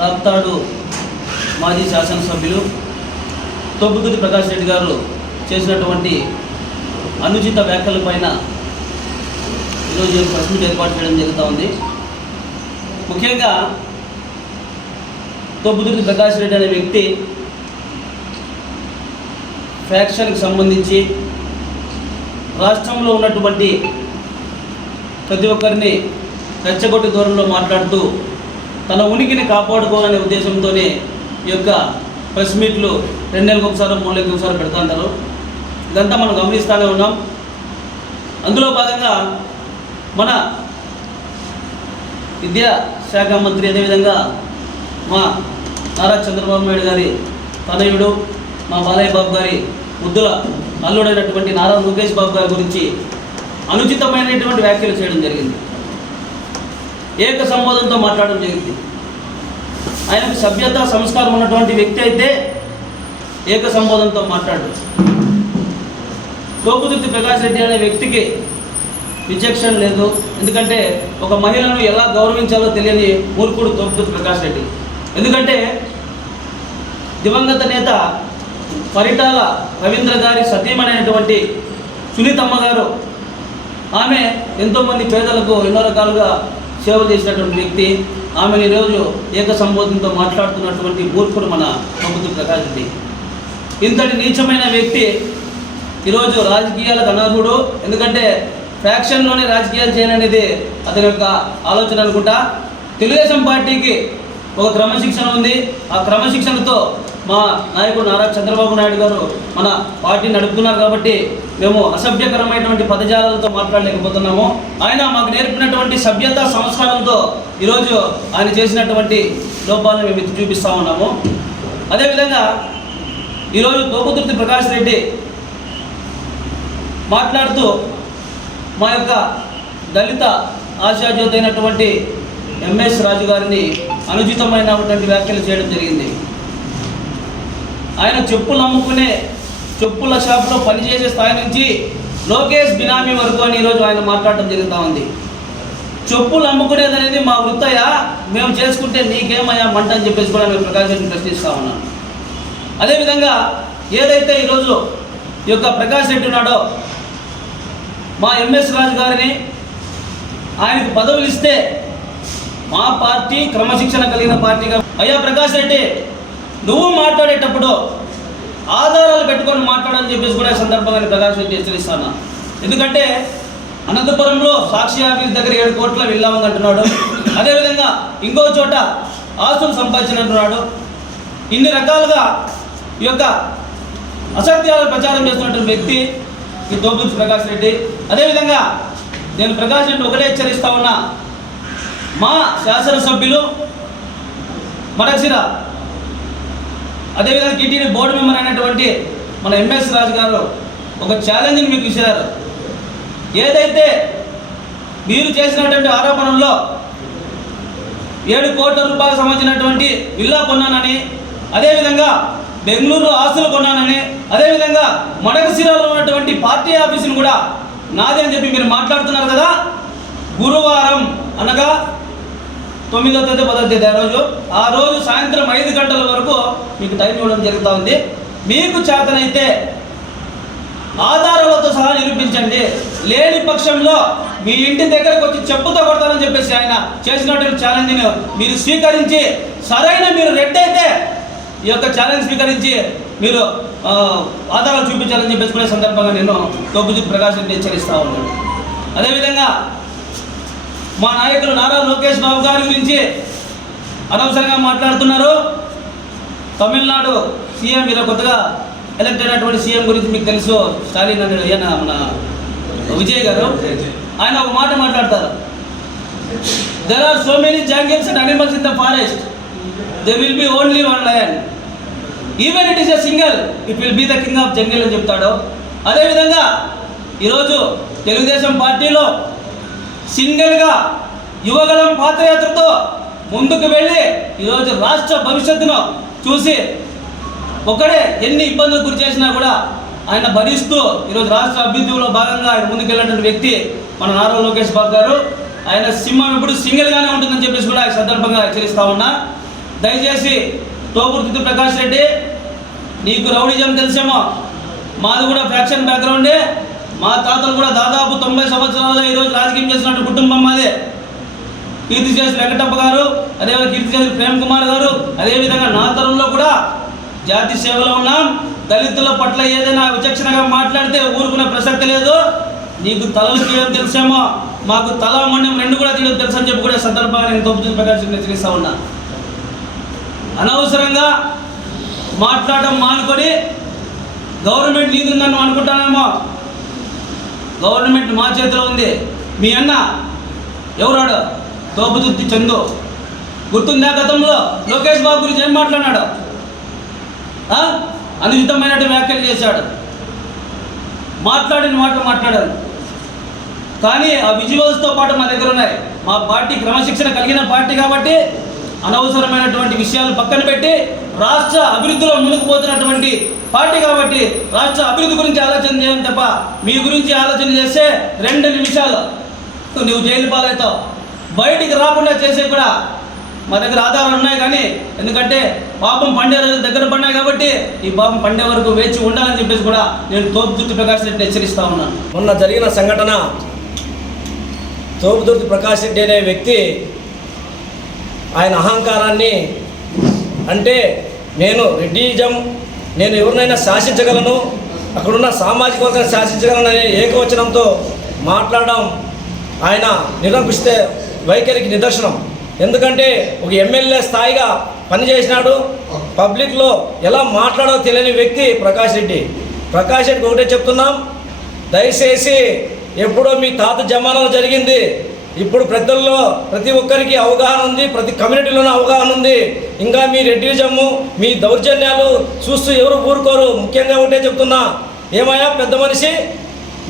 రాప్తాడు మాజీ శాసనసభ్యులు తోపుదుర్తి ప్రకాష్ రెడ్డి గారు చేసినటువంటి అనుచిత వ్యాఖ్యలపైన ఈరోజు ప్రెస్ మీట్ ఏర్పాటు చేయడం జరుగుతూ ఉంది. ముఖ్యంగా తోపుదుర్తి ప్రకాష్ రెడ్డి అనే వ్యక్తి ఫ్యాక్షన్కి సంబంధించి రాష్ట్రంలో ఉన్నటువంటి ప్రతి ఒక్కరిని రెచ్చగొట్టి దూరంలో మాట్లాడుతూ తన ఉనికిని కాపాడుకోవాలనే ఉద్దేశంతోనే ఈ యొక్క ప్రెస్ మీట్లు 2 నెలలకు ఒకసారి 3 నెలలకు ఒకసారి పెడతా ఉంటారు. ఇదంతా మనం గమనిస్తూనే ఉన్నాం. అందులో భాగంగా మన విద్యాశాఖ మంత్రి అదేవిధంగా మా నారా చంద్రబాబు నాయుడు గారి తనయుడు మా బాలయ్య బాబు గారి ముద్దుల అల్లుడైనటువంటి నారా లోకేష్ బాబు గారి గురించి అనుచితమైనటువంటి వ్యాఖ్యలు చేయడం జరిగింది. ఏక సంబోధనతో మాట్లాడడం జరిగింది. ఆయనకు సభ్యత సంస్కారం ఉన్నటువంటి వ్యక్తి అయితే ఏక సంబోధనతో మాట్లాడు. తోపుదుర్తి ప్రకాష్ రెడ్డి అనే వ్యక్తికి విచక్షణ లేదు. ఎందుకంటే ఒక మహిళను ఎలా గౌరవించాలో తెలియని మూర్ఖుడు తోపుదుర్తి ప్రకాష్ రెడ్డి. ఎందుకంటే దివంగత నేత పరిటాల రవీంద్ర గారి సతీమణైనటువంటి సునీతమ్మ గారు, ఆమె ఎంతోమంది పేదలకు ఎన్నో రకాలుగా సేవలు చేసినటువంటి వ్యక్తి. ఆమెను ఈరోజు ఏక సంబోధనతో మాట్లాడుతున్నటువంటి మూర్ఖుడు మన తోపుదుర్తి ప్రకాష్ రెడ్డి. ఇంతటి నీచమైన వ్యక్తి ఈరోజు రాజకీయాలకు అనర్హుడు. ఎందుకంటే ఫ్యాక్షన్లోనే రాజకీయాలు చేయాలనేది అతని యొక్క ఆలోచన అనుకుంటా. తెలుగుదేశం పార్టీకి ఒక క్రమశిక్షణ ఉంది. ఆ క్రమశిక్షణతో మా నాయకుడు నారా చంద్రబాబు నాయుడు గారు మన పార్టీని నడుపుతున్నారు కాబట్టి మేము అసభ్యకరమైనటువంటి పదజాలాలతో మాట్లాడలేకపోతున్నాము. ఆయన మాకు నేర్పినటువంటి సభ్యత సంస్కారంతో ఈరోజు ఆయన చేసినటువంటి లోపాలను మేము ఎత్తి చూపిస్తూ ఉన్నాము. అదేవిధంగా ఈరోజు తోపుదుర్తి ప్రకాష్ రెడ్డి మాట్లాడుతూ మా యొక్క దళిత ఆశాజ్యోతి అయినటువంటి ఎంఎస్ రాజు గారిని అనుచితమైనటువంటి వ్యాఖ్యలు చేయడం జరిగింది. ఆయన చెప్పులు అమ్ముకునే చెప్పుల షాప్లో పనిచేసే స్థాయి నుంచి లోకేష్ బినామీ వరకు అని ఈరోజు ఆయన మాట్లాడడం జరుగుతూ ఉంది. చెప్పులు అమ్ముకునేది అనేది మా వృత్తయ్యా, మేము చేసుకుంటే నీకేమయ్యా మంట అని చెప్పేసి కూడా మేము ప్రకాష్ రెడ్డిని ప్రశ్నిస్తూ ఉన్నాం. అదేవిధంగా ఏదైతే ఈరోజు ఈ యొక్క ప్రకాష్ రెడ్డి ఉన్నాడో మా ఎంఎస్ రాజు గారిని ఆయనకు పదవులు ఇస్తే మా పార్టీ క్రమశిక్షణ కలిగిన పార్టీగా, అయ్యా ప్రకాష్ రెడ్డి నువ్వు మాట్లాడేటప్పుడు ఆధారాలు పెట్టుకొని మాట్లాడని చెప్పేసి కూడా సందర్భంగా ప్రకాష్ రెడ్డి హెచ్చరిస్తాను. ఎందుకంటే అనంతపురంలో సాక్షి ఆఫీస్ దగ్గర 7 కోట్ల వెళ్ళామని అంటున్నాడు. అదేవిధంగా ఇంకో చోట ఆస్తులు సంపాదించినట్టున్నాడు. ఇన్ని రకాలుగా ఈ యొక్క అసత్యాలను ప్రచారం చేస్తున్నటువంటి వ్యక్తి ఈ తోపుదుర్తి ప్రకాష్ రెడ్డి. అదేవిధంగా నేను ప్రకాష్ రెడ్డి ఒకటే హెచ్చరిస్తా ఉన్నా, మా శాసనసభ్యులు మడక్సిర అదేవిధంగా టీటీడీ బోర్డు మెంబర్ అయినటువంటి మన ఎంఎస్ రాజు గారు ఒక ఛాలెంజ్ని మీకు ఇచ్చారు. ఏదైతే మీరు చేసినటువంటి ఆరోపణల్లో 7 కోట్ల రూపాయలకు సంబంధించినటువంటి విల్లా కొన్నానని, అదేవిధంగా బెంగళూరులో ఆస్తులు కొన్నానని, అదేవిధంగా మడకశిరాలో ఉన్నటువంటి పార్టీ ఆఫీసును కూడా నాదే అని చెప్పి మీరు మాట్లాడుతున్నారు కదా. గురువారం అనగా 9వ తేదీ 10వ తేదీ ఆ రోజు సాయంత్రం 5 గంటల వరకు మీకు టైం ఇవ్వడం జరుగుతూ ఉంది. మీకు చేతనైతే ఆధారాలతో సహా నిరూపించండి. లేని పక్షంలో మీ ఇంటి దగ్గరకు వచ్చి చెప్పుతో కొడతారని చెప్పేసి ఆయన చేసినటువంటి ఛాలెంజ్ని మీరు స్వీకరించి మీరు రెడ్ అయితే ఈ యొక్క ఛాలెంజ్ స్వీకరించి మీరు ఆధారాలు చూపించాలని చెప్పేసుకునే సందర్భంగా నేను తోపుదుర్తి ప్రకాష్ రెడ్డి హెచ్చరిస్తూ ఉన్నాను. అదేవిధంగా మా నాయకులు నారా లోకేష్ బాబు గారి గురించి అనవసరంగా మాట్లాడుతున్నారు. తమిళనాడు సీఎం మీరు కొత్తగా ఎలక్ట్ అయినటువంటి సీఎం గురించి మీకు తెలుసు, స్టాలిన్ అని ఈయన మన విజయ్ గారు, ఆయన ఒక మాట మాట్లాడతారు. There are so many jungles and animals in the forest, there will be only one lion, even it is a single, it will be the king of jungle అని చెప్తాడు. అదేవిధంగా ఈరోజు తెలుగుదేశం పార్టీలో సింగిల్గా యువగలం పాదయాత్రతో ముందుకు వెళ్ళి ఈరోజు రాష్ట్ర భవిష్యత్తును చూసి ఒకడే ఎన్ని ఇబ్బందులు గురి చేసినా కూడా ఆయన భరిస్తూ ఈరోజు రాష్ట్ర అభివృద్ధిలో భాగంగా ఆయన ముందుకెళ్ళినటువంటి వ్యక్తి మన నారా లోకేష్ బాబు గారు. ఆయన సింహం ఎప్పుడు సింగిల్గానే ఉంటుందని చెప్పేసి కూడా ఈ సందర్భంగా హెచ్చరిస్తా ఉన్నా. దయచేసి తోపుర్తి ప్రకాష్ రెడ్డి, నీకు రౌడిజం తెలిసేమో, మాది కూడా ఫ్యాక్షన్ బ్యాక్గ్రౌండే. మా తాతలు కూడా దాదాపు 90 సంవత్సరాలుగా ఈరోజు రాజకీయం చేసినట్టు కుటుంబం మాదే. కీర్తిశేషి వెంకటప్ప గారు, అదేవిధంగా కీర్తిశేషి ప్రేమ్ కుమార్ గారు, అదేవిధంగా నా తరంలో కూడా జాతి సేవలో ఉన్నాం. దళితుల పట్ల ఏదైనా విచక్షణగా మాట్లాడితే ఊరుకునే ప్రసక్తి లేదు. నీకు తలలు తీయడం తెలిసేమో, మాకు తల మొండం 2 కూడా తీయడం తెలుసు అని చెప్పి కూడా సందర్భంగా నేను తోపుర్తి ప్రకాష్ రెడ్డిని హెచ్చరిస్తా ఉన్నా. అనవసరంగా మాట్లాడడం మానుకొని గవర్నమెంట్ నీది ఉందని అనుకుంటానేమో. గవర్నమెంట్ మా చేతిలో ఉంది. మీ అన్న ఎవరాడు? తోపుదుర్తి చందు. గుర్తుందా గతంలో లోకేష్ బాబు గురించి ఏం మాట్లాడాడు? అనుచితమైనట్టు వ్యాఖ్యలు చేశాడు. మాట్లాడిన మాటలు మాట్లాడారు. కానీ ఆ విజువల్స్తో పాటు మా దగ్గర ఉన్నాయి. మా పార్టీ క్రమశిక్షణ కలిగిన పార్టీ కాబట్టి అనవసరమైనటువంటి విషయాలు పక్కన పెట్టి రాష్ట్ర అభివృద్ధిలో ముందుకుపోతున్నటువంటి పార్టీ కాబట్టి రాష్ట్ర అభివృద్ధి గురించి ఆలోచన చేయాలి తప్ప మీ గురించి ఆలోచన చేస్తే 2 నిమిషాలు నువ్వు జైలు పాలవుతావు. బయటికి రాకుండా చేసే కూడా మా దగ్గర ఆధారాలు ఉన్నాయి. కానీ ఎందుకంటే పాపం పండే రోజులు దగ్గర పడినాయి కాబట్టి ఈ పాపం పండే వరకు వేచి ఉండాలని చెప్పేసి కూడా నేను తోపుదుర్తి ప్రకాష్ రెడ్డిని హెచ్చరిస్తా ఉన్నాను. మొన్న జరిగిన సంఘటన, తోపుదుర్తి ప్రకాష్ రెడ్డి అనే వ్యక్తి ఆయన అహంకారాన్ని, అంటే నేను రెడ్డిజం, నేను ఎవరినైనా శాసించగలను, అక్కడున్న సామాజిక వర్గాన్ని శాసించగలను అనే ఏకవచనంతో మాట్లాడడం ఆయన నిరంకుశ వైఖరికి నిదర్శనం. ఎందుకంటే ఒక ఎమ్మెల్యే స్థాయిగా పనిచేసినాడు. పబ్లిక్లో ఎలా మాట్లాడాలో తెలియని వ్యక్తి ప్రకాష్ రెడ్డి. ప్రకాష్ రెడ్డికి ఒకటే చెప్తున్నాం, దయచేసి ఎప్పుడో మీ తాత జమానాలో జరిగింది. ఇప్పుడు ప్రజల్లో ప్రతి ఒక్కరికి అవగాహన ఉంది, ప్రతి కమ్యూనిటీలోనూ అవగాహన ఉంది. ఇంకా మీ రెడ్డిజము, మీ దౌర్జన్యాలు చూస్తూ ఎవరు ఊరుకోరు. ముఖ్యంగా ఒకటే చెప్తున్నా, ఏమయ్యా పెద్ద మనిషి,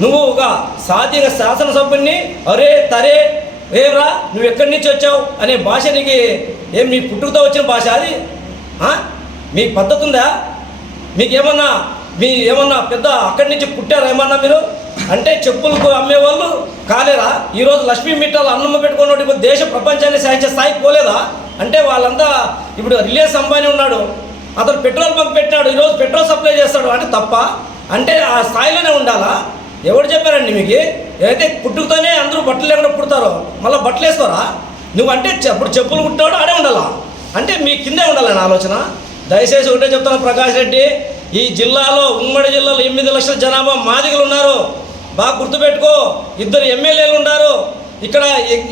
నువ్వు ఒక సాధిక శాసనసభ్యుని అరే తరే ఏరా నువ్వు ఎక్కడి నుంచి వచ్చావు అనే భాష నీకు ఏం మీ పుట్టుకతో వచ్చిన భాష అది? మీకు పద్ధతి ఉందా? మీకు ఏమన్నా పెద్ద అక్కడి నుంచి పుట్టారా ఏమన్నా మీరు? అంటే చెప్పులకు అమ్మేవాళ్ళు కాలేరా? ఈరోజు లక్ష్మీ మిట్టాలు అన్నమ్మ పెట్టుకున్నట్టు ఇప్పుడు దేశ ప్రపంచాన్ని సాధించే స్థాయికి పోలేదా? అంటే వాళ్ళంతా ఇప్పుడు రిలయన్స్ అంబానీ ఉన్నాడు, అతను పెట్రోల్ బంక్ పెట్టినాడు, ఈరోజు పెట్రోల్ సప్లై చేస్తాడు. అంటే తప్ప? అంటే ఆ స్థాయిలోనే ఉండాలా? ఎవరు చెప్పారండి మీకు? ఏదైతే పుట్టుకతోనే అందరూ బట్టలు లేకుండా పుడతారో మళ్ళీ బట్టలు వేసుకోరా? నువ్వు అంటే అప్పుడు చెప్పులు కుట్టాడు ఆడే ఉండాలా? అంటే మీ కిందే ఉండాలని ఆలోచన. దయచేసి ఒకటే చెప్తాను ప్రకాష్ రెడ్డి, ఈ జిల్లాలో ఉమ్మడి జిల్లాలో 8 లక్షల జనాభా మాదిగలు ఉన్నారు. బాగా గుర్తుపెట్టుకో, 2 ఎమ్మెల్యేలు ఉన్నారు. ఇక్కడ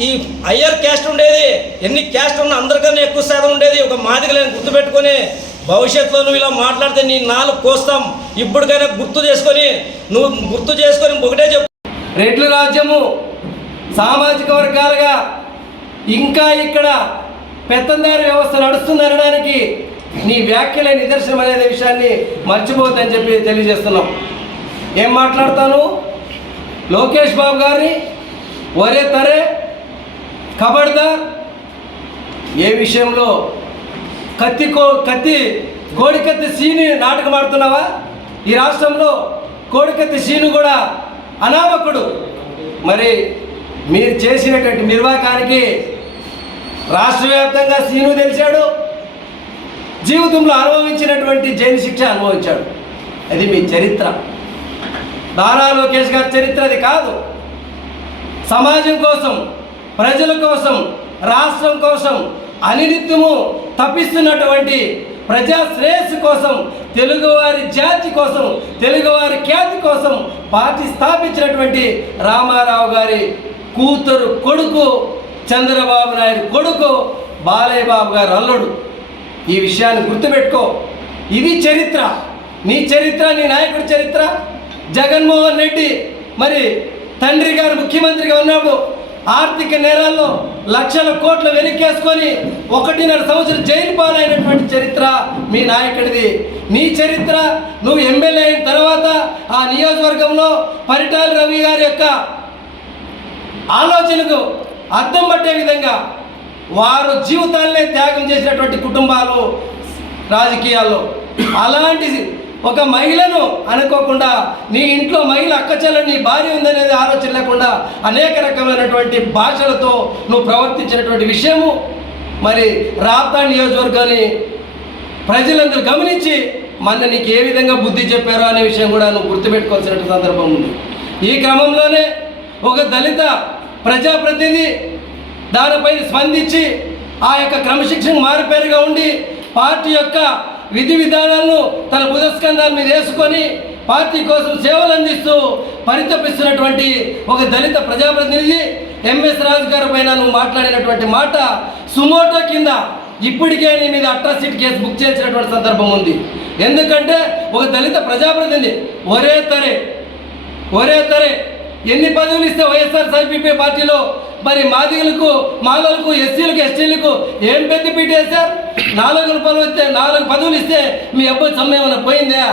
ఈ హయ్యర్ క్యాస్ట్ ఉండేది, ఎన్ని క్యాస్ట్ ఉన్నా అందరికన్నా ఎక్కువ శాతం ఉండేది ఒక మాదిగలని గుర్తుపెట్టుకొని భవిష్యత్తులో నువ్వు ఇలా మాట్లాడితే నీ 4 కోస్తాం. ఇప్పటికైనా గుర్తు చేసుకొని ఒకటే చెప్పు, రెడ్ల రాజ్యము సామాజిక వర్గాలుగా ఇంకా ఇక్కడ పెత్తందారి వ్యవస్థ నడుస్తుందనడానికి నీ వ్యాఖ్యలే నిదర్శనం అనే విషయాన్ని మర్చిపోద్దని చెప్పి తెలియజేస్తున్నాం. ఏం మాట్లాడతాను? లోకేష్ బాబు గారిని ఒరే తరే ఖబర్దార్, ఏ విషయంలో కోడికత్తి సీని నాటకం ఆడుతున్నావా? ఈ రాష్ట్రంలో కోడికత్తి సీను కూడా అనామకుడు. మరి మీరు చేసినటువంటి నిర్వాకానికి రాష్ట్ర వ్యాప్తంగా సీను తెలిసాడు, జీవితంలో అనుభవించినటువంటి జైలు శిక్ష అనుభవించాడు. అది మీ చరిత్ర. నారా లోకేష్ గారి చరిత్ర అది కాదు. సమాజం కోసం, ప్రజల కోసం, రాష్ట్రం కోసం అనినిత్యము తప్పిస్తున్నటువంటి ప్రజా శ్రేయస్సు కోసం, తెలుగువారి జాతి కోసం, తెలుగువారి ఖ్యాతి కోసం పార్టీ స్థాపించినటువంటి రామారావు గారి కూతురు కొడుకు, చంద్రబాబు నాయుడు కొడుకు, బాలయ్య బాబు గారు అల్లుడు. ఈ విషయాన్ని గుర్తుపెట్టుకో. ఇది చరిత్ర, నీ చరిత్ర, నీ నాయకుడి చరిత్ర. జగన్మోహన్ రెడ్డి మరి తండ్రి గారు ముఖ్యమంత్రిగా ఉన్నప్పుడు ఆర్థిక నేరాల్లో లక్షల కోట్లు వెనక్కేసుకొని 1.5 సంవత్సరం జైలు పాలైనటువంటి చరిత్ర మీ నాయకుడిది. నీ చరిత్ర, నువ్వు ఎమ్మెల్యే అయిన తర్వాత ఆ నియోజకవర్గంలో పరిటాల రవి గారి యొక్క ఆలోచనకు అర్థం పట్టే విధంగా వారు జీవితాలనే త్యాగం చేసినటువంటి కుటుంబాలు రాజకీయాల్లో. అలాంటి ఒక మహిళను అనుకోకుండా, నీ ఇంట్లో మహిళ అక్కచెల్లని నీ భార్య ఉందనేది ఆలోచన లేకుండా అనేక రకమైనటువంటి భాషలతో నువ్వు ప్రవర్తించినటువంటి విషయము మరి రాప్తా నియోజకవర్గాన్ని ప్రజలందరూ గమనించి మన నీకు ఏ విధంగా బుద్ధి చెప్పారో అనే విషయం కూడా నువ్వు గుర్తుపెట్టుకోవాల్సిన సందర్భం ఉంది. ఈ క్రమంలోనే ఒక దళిత ప్రజాప్రతినిధి దానిపై స్పందించి ఆ యొక్క క్రమశిక్షణ మారుపేరుగా ఉండి పార్టీ యొక్క విధి విధానాలను తన భుజస్కంధాల మీద వేసుకొని పార్టీ కోసం సేవలు అందిస్తూ పరితపిస్తున్నటువంటి ఒక దళిత ప్రజాప్రతినిధి ఎంఎస్ రాజు గారి పైన నువ్వు మాట్లాడినటువంటి మాట సుమోటో కింద ఇప్పటికే నీ మీద అట్రాసిటీ కేసు బుక్ చేసినటువంటి సందర్భం ఉంది. ఎందుకంటే ఒక దళిత ప్రజాప్రతినిధి ఒరే తరే ఎన్ని పదవులు ఇస్తే వైఎస్ఆర్సీపీ పార్టీలో మరి మాదిగలకు మాలలకు ఎస్సీలకు ఎస్టీలకు ఏం పెద్ద పీట వేశారు? 4 పదవులు ఇస్తే మీ అబ్బాయి సమ్మె ఏమైనా పోయిందా?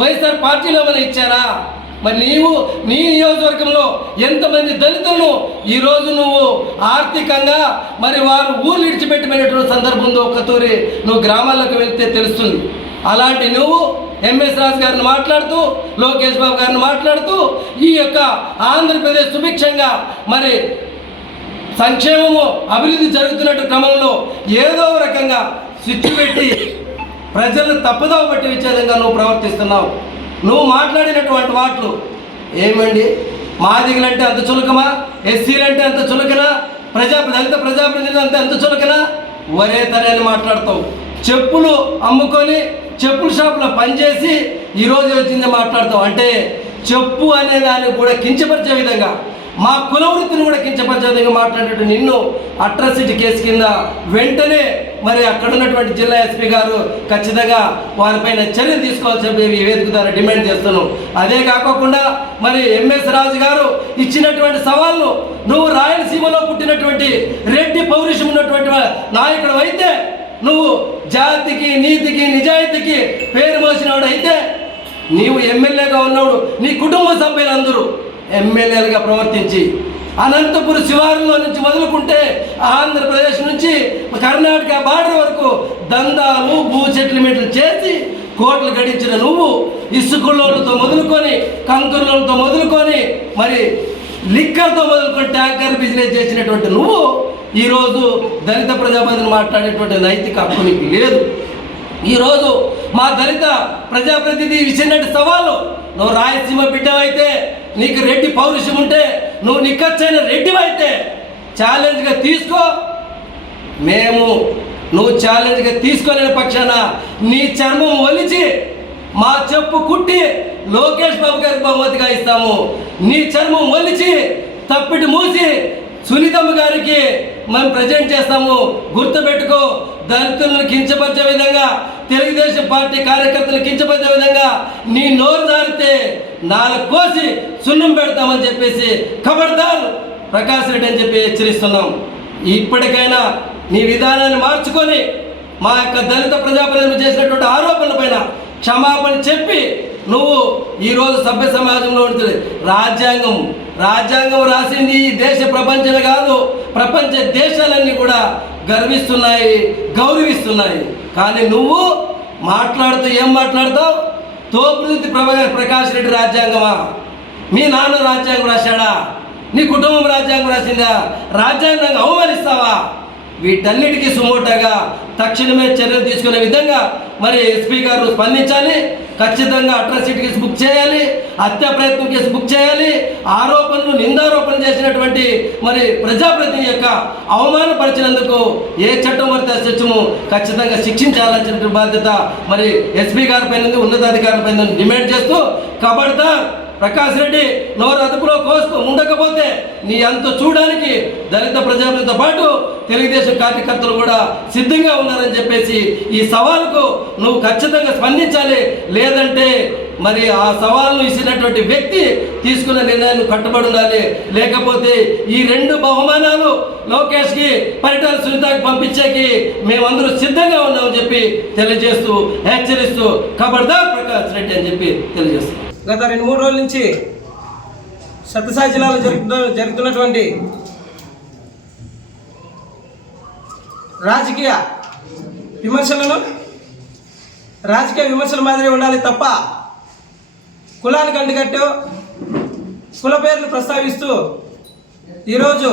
వైఎస్ఆర్ పార్టీలో ఏమైనా ఇచ్చారా? మరి నీవు నీ నియోజకవర్గంలో ఎంతమంది దళితులను ఈరోజు నువ్వు ఆర్థికంగా మరి వారు ఊళ్ళు విడిచిపెట్టిపోయినటువంటి సందర్భం ఉందో ఒక్కతూరి నువ్వు గ్రామాలకు వెళ్తే తెలుస్తుంది. అలాంటి నువ్వు ఎంఎస్ రాజు గారిని మాట్లాడుతూ లోకేష్ బాబు గారిని మాట్లాడుతూ ఈ యొక్క ఆంధ్రప్రదేశ్ సుభిక్షంగా మరి సంక్షేమము అభివృద్ధి జరుగుతున్నట్టు క్రమంలో ఏదో రకంగా స్విచ్ పెట్టి ప్రజలను తప్పుదోవ పట్టి వచ్చే విధంగా నువ్వు ప్రవర్తిస్తున్నావు. నువ్వు మాట్లాడినటువంటి మాటలు ఏమండి? మాదిగలంటే అంత చులకమా? ఎస్సీలంటే అంత చులకనా? దళిత ప్రజాప్రతినిధులు అంటే అంత చులకనా? ఒరే తరే అని మాట్లాడతావు. చెప్పులు అమ్ముకొని చెప్పుల షాపులో పనిచేసి ఈరోజు వచ్చింది మాట్లాడతావు. అంటే చెప్పు అనే దాన్ని కూడా కించపరిచే విధంగా, మా కుల వృత్తిని కూడా కించపరిచే విధంగా మాట్లాడేట్టు నిన్ను అట్రాసిటీ కేసు కింద వెంటనే మరి అక్కడ ఉన్నటువంటి జిల్లా ఎస్పీ గారు ఖచ్చితంగా వారిపైన చర్యలు తీసుకోవాల్సిన ఈ వేదిక ద్వారా డిమాండ్ చేస్తున్నాను. అదే కాకుండా మరి ఎంఎస్ రాజు గారు ఇచ్చినటువంటి సవాళ్ళు, నువ్వు రాయలసీమలో పుట్టినటువంటి రెడ్డి పౌరుషం ఉన్నటువంటి నాయకుడు అయితే, నువ్వు జాతికి నీతికి నిజాయితీకి పేరు మోసినవాడు అయితే, నీవు ఎమ్మెల్యేగా ఉన్నవాడు నీ కుటుంబ సభ్యులందరూ ఎమ్మెల్యేలుగా ప్రవర్తించి అనంతపురం శివారులో నుంచి మొదలుకుంటే ఆంధ్రప్రదేశ్ నుంచి కర్ణాటక బార్డర్ వరకు దందాలు భూ సెటిల్మెంట్లు చేసి కోట్లు గడించిన నువ్వు ఇసుకలోలతో మొదలుకొని కంకర్లతో మొదలుకొని మరి లిక్కర్తో మొదలుకొని ట్యాంకర్ బిజినెస్ చేసినటువంటి నువ్వు ఈరోజు దళిత ప్రజాప్రతినిధులు మాట్లాడేటువంటి నైతిక హక్కు నీకు లేదు. ఈరోజు మా దళిత ప్రజాప్రతినిధి ఇచ్చినట్టు సవాలు, నువ్వు రాయలసీమ బిడ్డవైతే, నీకు రెడ్డి పౌరుషం ఉంటే, నువ్వు నిక్కచ్చైన రెడ్డివైతే ఛాలెంజ్గా తీసుకో. నువ్వు ఛాలెంజ్గా తీసుకోలేని పక్షాన నీ చర్మం ఒలిచి మా చెప్పు కుట్టి లోకేష్ బాబు గారికి బహుమతిగా ఇస్తాము. నీ చర్మం ఒలిచి తప్పిటి మూసి సునీతమ్మ గారికి మనం ప్రజెంట్ చేస్తాము. గుర్తుపెట్టుకో, దళితులను కించపరిచే విధంగా, తెలుగుదేశం పార్టీ కార్యకర్తలు కించపరిచే విధంగా నీ నోరు జారితే 4 కోసి సున్నం పెడతామని చెప్పేసి ఖబర్దార్ ప్రకాష్ రెడ్డి అని చెప్పి హెచ్చరిస్తున్నాం. ఇప్పటికైనా నీ విధానాన్ని మార్చుకొని మా యొక్క దళిత ప్రజాప్రతినిధులు చేసినటువంటి ఆరోపణల పైన క్షమాపణ చెప్పి నువ్వు ఈరోజు సభ్య సమాజంలో ఉంటుంది. రాజ్యాంగం రాసింది ఈ దేశ ప్రపంచమే కాదు, ప్రపంచ దేశాలన్నీ కూడా గర్విస్తున్నాయి, గౌరవిస్తున్నాయి. కానీ నువ్వు ఏం మాట్లాడతావు? తోపునూతి ప్రకాష్ రెడ్డి రాజ్యాంగమా? మీ నాన్న రాజ్యాంగం రాశాడా? నీ కుటుంబం రాజ్యాంగం రాసిందా? రాజ్యాంగాన్ని అవమానిస్తావా? వీటన్నిటికీ సుమోటాగా తక్షణమే చర్యలు తీసుకునే విధంగా మరి ఎస్పీ గారు స్పందించాలి. ఖచ్చితంగా అట్రాసిటీ కేసు బుక్ చేయాలి, హత్యా ప్రయత్నం కేసు బుక్ చేయాలి. నిందారోపణలు చేసినటువంటి మరి ప్రజాప్రతినిధి యొక్క అవమానపరిచినందుకు ఏ చట్టం వర్త సత్యము ఖచ్చితంగా శిక్షించాల్సిన బాధ్యత మరి ఎస్పీ గారి పైన, ఉన్నతాధికారుల పైన డిమాండ్ చేస్తూ ఖబర్దార్ ప్రకాష్ రెడ్డి నోరు అదుపులో ఉండకపోతే నీ అంత చూడడానికి దళిత ప్రజాప్రతినిధితో పాటు తెలుగుదేశం కార్యకర్తలు కూడా సిద్ధంగా ఉన్నారని చెప్పేసి ఈ సవాలుకు నువ్వు ఖచ్చితంగా స్పందించాలి. లేదంటే మరి ఆ సవాల్ను ఇచ్చినటువంటి వ్యక్తి తీసుకున్న నిర్ణయాన్ని కట్టుబడి ఉండాలి. లేకపోతే ఈ 2 బహుమానాలు లోకేష్కి, పరిటాల సునీతకి పంపించేకి మేమందరూ సిద్ధంగా ఉన్నామని చెప్పి తెలియజేస్తూ, హెచ్చరిస్తూ ఖబర్దార్ ప్రకాష్ రెడ్డి అని చెప్పి తెలియజేస్తాం. గత 2-3 రోజుల నుంచి సత్యసాయి జిల్లాలో జరుగుతున్నటువంటి రాజకీయ విమర్శల మాదిరి ఉండాలి తప్ప కులానికి అంటుకట్టు కుల పేర్లు ప్రస్తావిస్తూ ఈరోజు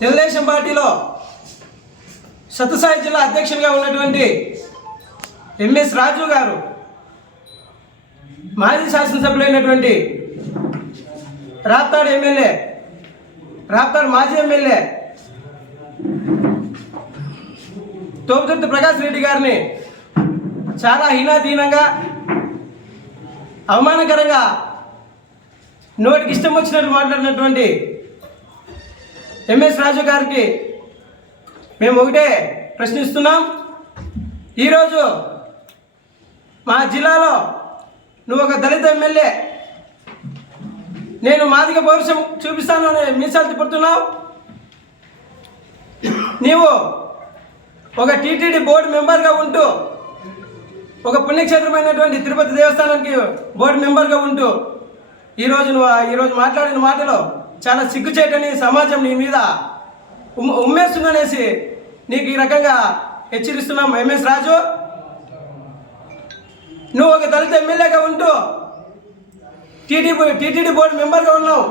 తెలుగుదేశం పార్టీలో సత్యసాయి జిల్లా అధ్యక్షులుగా ఉన్నటువంటి ఎంఎస్ రాజు గారు, మాజీ శాసనసభ్యులైనటువంటి రాప్తాడు ఎమ్మెల్యే, రాప్తాడు మాజీ ఎమ్మెల్యే తోపుదుర్తి ప్రకాష్ రెడ్డి గారిని చాలా హీనాదీనంగా, అవమానకరంగా, నోటికి ఇష్టం వచ్చినట్టు మాట్లాడినటువంటి ఎంఎస్ రాజు గారికి మేము ఒకటే ప్రశ్నిస్తున్నాం. ఈరోజు మా జిల్లాలో నువ్వు ఒక దళిత ఎమ్మెల్యే, నేను మాదిగ పౌరుషం చూపిస్తాను అని మీసాలు తిప్పుతున్నావు. నీవు ఒక టీటీడీ బోర్డు మెంబర్గా ఉంటూ, ఒక పుణ్యక్షేత్రమైనటువంటి తిరుపతి దేవస్థానానికి బోర్డు మెంబర్గా ఉంటూ ఈరోజు మాట్లాడిన మాటలో చాలా సిగ్గుచేటని సమాజం నీ మీద ఉమ్మేస్తుందనేసి నీకు ఈ రకంగా హెచ్చరిస్తున్నాం. ఎంఎస్ రాజు, నువ్వు ఒక దళిత ఎమ్మెల్యేగా ఉంటూ టీటీడీ బోర్డు మెంబర్గా ఉన్నావు.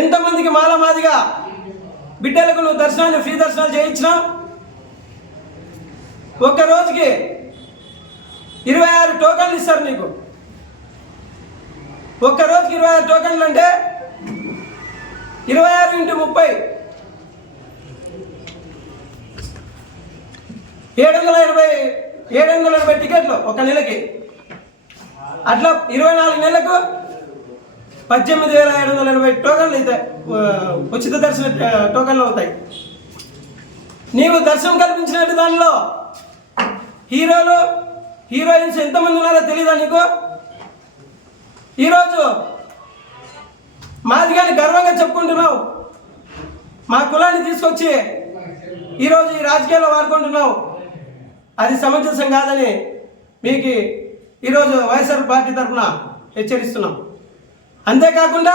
ఎంతమందికి మాలమాదిగా బిడ్డలకు నువ్వు ఫ్రీ దర్శనాలు చేయించినావు. ఒక్క రోజుకి 26 టోకన్లు ఇస్తారు నీకు. ఒక్క రోజుకి 26 టోకన్లు అంటే 26 × 30 780 టికెట్లు ఒక నెలకి. అట్లా 24 నెలలకు 18,780 టోకన్లు అవుతాయి, ఉచిత దర్శన టోకన్లు అవుతాయి. నీవు దర్శనం కల్పించినట్టు దానిలో హీరోయిన్స్ ఎంతమంది ఉన్నారో తెలీదా నీకు? ఈరోజు మాది కానీ గర్వంగా చెప్పుకుంటున్నావు. మా కులాన్ని తీసుకొచ్చి ఈరోజు ఈ రాజకీయాల్లో వాడుకుంటున్నావు. అది సమంజసం కాదని మీకు ఈరోజు వైఎస్ఆర్ పార్టీ తరఫున హెచ్చరిస్తున్నాం. అంతేకాకుండా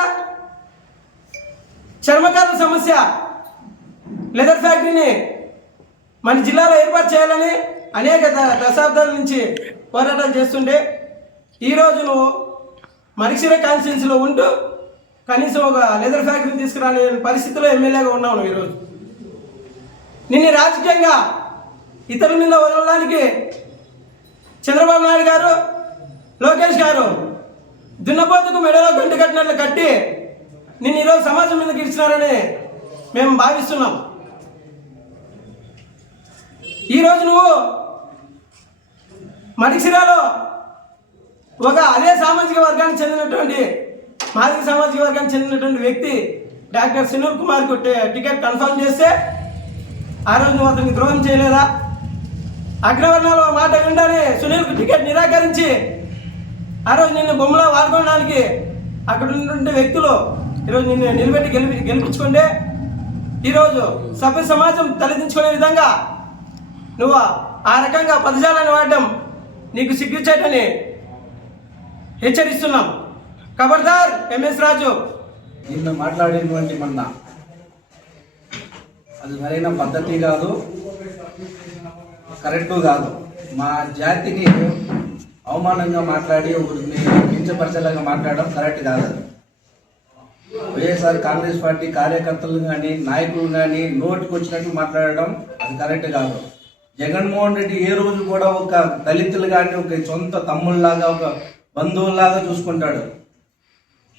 చర్మకారుల సమస్య, లెదర్ ఫ్యాక్టరీని మన జిల్లాలో ఏర్పాటు చేయాలని అనేక దశాబ్దాల నుంచి పోరాటాలు చేస్తుంటే ఈరోజు నువ్వు మరిక్షీర కాన్స్టిట్యున్సీలో ఉంటూ కనీసం ఒక లెదర్ ఫ్యాక్టరీని తీసుకురాని పరిస్థితిలో ఎమ్మెల్యేగా ఉన్నావు నువ్వు. ఈరోజు నిన్ను రాజకీయంగా ఇతరుల మీద వదలడానికి చంద్రబాబు నాయుడు గారు, లోకేష్ గారు దున్నపోతుకు మెడలో గంట కట్టినట్లు కట్టి నిన్ను ఈరోజు సమాజం మీదకి ఇచ్చినారని మేము భావిస్తున్నాం. ఈరోజు నువ్వు మడిసిరాలో ఒక అదే సామాజిక వర్గానికి చెందినటువంటి మాదిగ సామాజిక వర్గానికి చెందినటువంటి వ్యక్తి డాక్టర్ సునీల్ కుమార్కు టికెట్ కన్ఫర్మ్ చేస్తే ఆ రోజు నువ్వు అతనికి ద్రోహం చేయలేదా? అగ్రవర్ణాల మాట విండానే సునీల్కు టికెట్ నిరాకరించి ఆ రోజు నిన్ను బొమ్మలో వాడుకోవడానికి అక్కడ ఉన్నటువంటి వ్యక్తులు ఈరోజు నిన్ను నిలబెట్టి గెలిపించుకుంటే ఈరోజు సభ్య సమాజం తలదించుకునే విధంగా నువ్వు ఆ రకంగా పదజాలాన్ని వాడడం నీకు సిగ్గుచేటని హెచ్చరిస్తున్నాం. ఖబర్దార్ ఎంఎస్ రాజు. నిన్న మాట్లాడినటువంటి మొన్న అది సరైన పద్ధతి కాదు, కరెక్టు కాదు. మా జాతిని అవమానంగా మాట్లాడి ఒకరిని కించపరచలాగా మాట్లాడడం కరెక్ట్ కాదు. వైఎస్ఆర్ కాంగ్రెస్ పార్టీ కార్యకర్తలు కానీ నాయకులు కానీ నోటికి వచ్చినట్టు మాట్లాడడం అది కరెక్ట్ కాదు. జగన్మోహన్ రెడ్డి ఏ రోజు కూడా ఒక దళితులు కానీ ఒక సొంత తమ్ముళ్ళలాగా ఒక బంధువుల్లాగా చూసుకుంటాడు.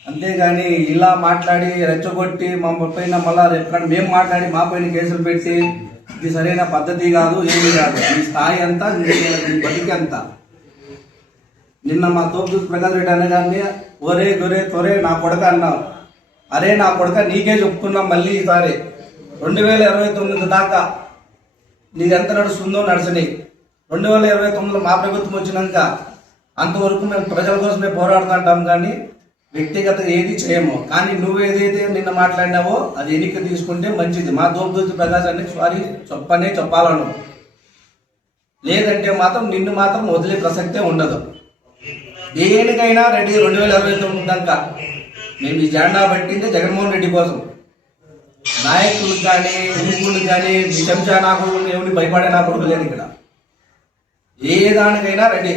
అంతేగాని ఇలా మాట్లాడి రెచ్చగొట్టి మా పైన మళ్ళా ఎక్కడ మేము మాట్లాడి మా పైన కేసులు పెట్టి ఇది సరైన పద్ధతి కాదు, ఏమీ కాదు. ఈ స్థాయి అంతా బతికి అంతా. నిన్న మా తోపు ప్రకాష్ రెడ్డి అనగానే ఒరే గొరే తొరే నా కొడక అన్నావు. అరే నా కొడక నీకే చెప్తున్నాం మళ్ళీ ఈసారి 2029 దాకా నీకు ఎంత నడుస్తుందో నడచని. 2029లో మా ప్రభుత్వం వచ్చినాక అంతవరకు మేము ప్రజల కోసమే పోరాడుతుంటాం కానీ వ్యక్తిగత ఏది చేయము. కానీ నువ్వు ఏదైతే నిన్న మాట్లాడినావో అది ఎన్నిక తీసుకుంటే మంచిది. మా దోపుదూతి ప్రకాశాన్ని సారీ చెప్పాలను, లేదంటే మాత్రం నిన్ను మాత్రం వదిలే ప్రసక్తే ఉండదు. దేనికైనా రెడీ 2029 దాకా. మేము ఈ జెండా పట్టింది జగన్మోహన్ రెడ్డి కోసం. నాయకులకు కానీ యువకులకు కానీ చెంచా నా కొడుకులు ఎవరిని భయపడే నా కొడుకు లేదు ఇక్కడ. ఏ దానికైనా రెడీ,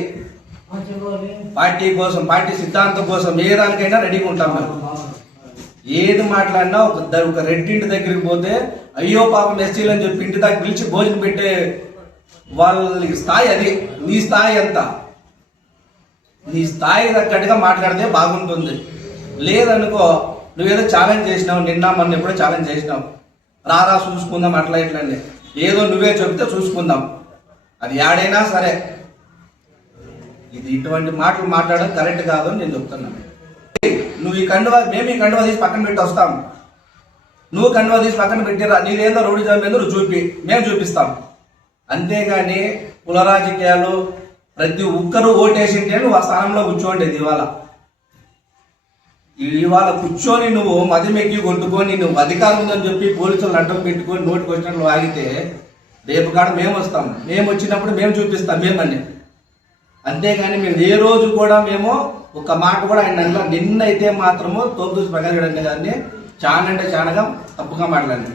పార్టీ కోసం, పార్టీ సిద్ధాంతం కోసం ఏ దానికైనా రెడీగా ఉంటాం మేము. ఏది మాట్లాడినా ఒక రెడ్డింటి దగ్గరికి పోతే అయ్యో పాపం ఎస్సీలు అని చెప్పి ఇంటి దాకా పిలిచి భోజనం పెట్టే వాళ్ళ స్థాయి అది. నీ స్థాయి ఎంత? నీ స్థాయి తగ్గట్టుగా మాట్లాడితే బాగుంటుంది. లేదనుకో నువ్వేదో ఛాలెంజ్ చేసినావు, నిన్న మొన్న ఎప్పుడో ఛాలెంజ్ చేసినావు, రారా చూసుకుందాం అట్లా ఇట్లండి, ఏదో నువ్వే చెప్తే చూసుకుందాం, అది యాడైనా సరే. ఇది ఇటువంటి మాటలు మాట్లాడడం కరెక్ట్ కాదు అని నేను చెప్తున్నాను. నువ్వు ఈ కండువా, మేము ఈ కండువా తీసి పక్కన పెట్టి వస్తాం, నువ్వు కండువా తీసి పక్కన పెట్టిరా, నీదేందో రౌడీజం ఏందో నువ్వు చూపి, మేము చూపిస్తాం. అంతేగాని కుల రాజకీయాలు ప్రతి ఒక్కరూ ఓటేసింటే నువ్వు ఆ స్థానంలో కూర్చోండేది. ఇవాళ కూర్చొని నువ్వు మదిమెక్కి కొట్టుకొని నువ్వు అధికారం ఉందని చెప్పి పోలీసులు అడ్డం పెట్టుకొని నోటికి వచ్చినట్లు ఆగితే రేపు కాడ మేము వస్తాం, మేము వచ్చినప్పుడు మేము చూపిస్తాం మేమని. అంతేగాని మేము ఏ రోజు కూడా మేము ఒక మాట కూడా ఆయన నిన్నైతే మాత్రము తోపుదూసి ప్రకాశ్ గారిని చాలా అంటే చాలాగా తప్పుగా మాట్లాడింది.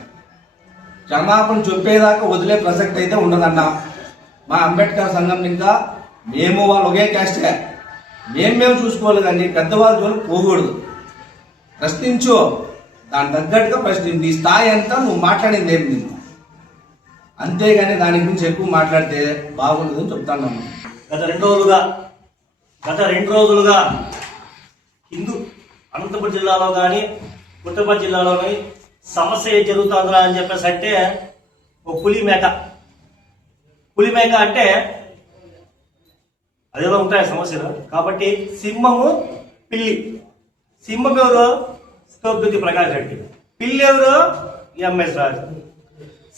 క్షమాపణ చెప్పేదాకా వదిలే ప్రసక్తి అయితే ఉండదన్నా. మా అంబేద్కర్ సంఘం ఇంకా మేము వాళ్ళు ఒకే క్యాస్టే, మేము చూసుకోవాలి కానీ పెద్దవాళ్ళ జోలికి పోకూడదు. ప్రశ్నించు, దాని తగ్గట్టుగా ప్రశ్నించు, నీ స్థాయి అంతా నువ్వు మాట్లాడింది ఏమి నిన్ను, అంతేగాని దాని గురించి ఎక్కువ మాట్లాడితే బాగుండదని చెప్తాను. గత రెండు రోజులుగా హిందూ అనంతపురం జిల్లాలో కానీ పుట్టపర్తి జిల్లాలో కానీ సమస్య జరుగుతుందా అని చెప్పేసి అంటే ఓ పులి మేక అంటే అదేదో ఉంటాయి సమస్యలు. కాబట్టి సింహము పిల్లి, సింహం ఎవరు? స్తోభృతి ప్రకాష్ రెడ్డి, పిల్లి ఎవరు? ఎంఎస్ రాజు.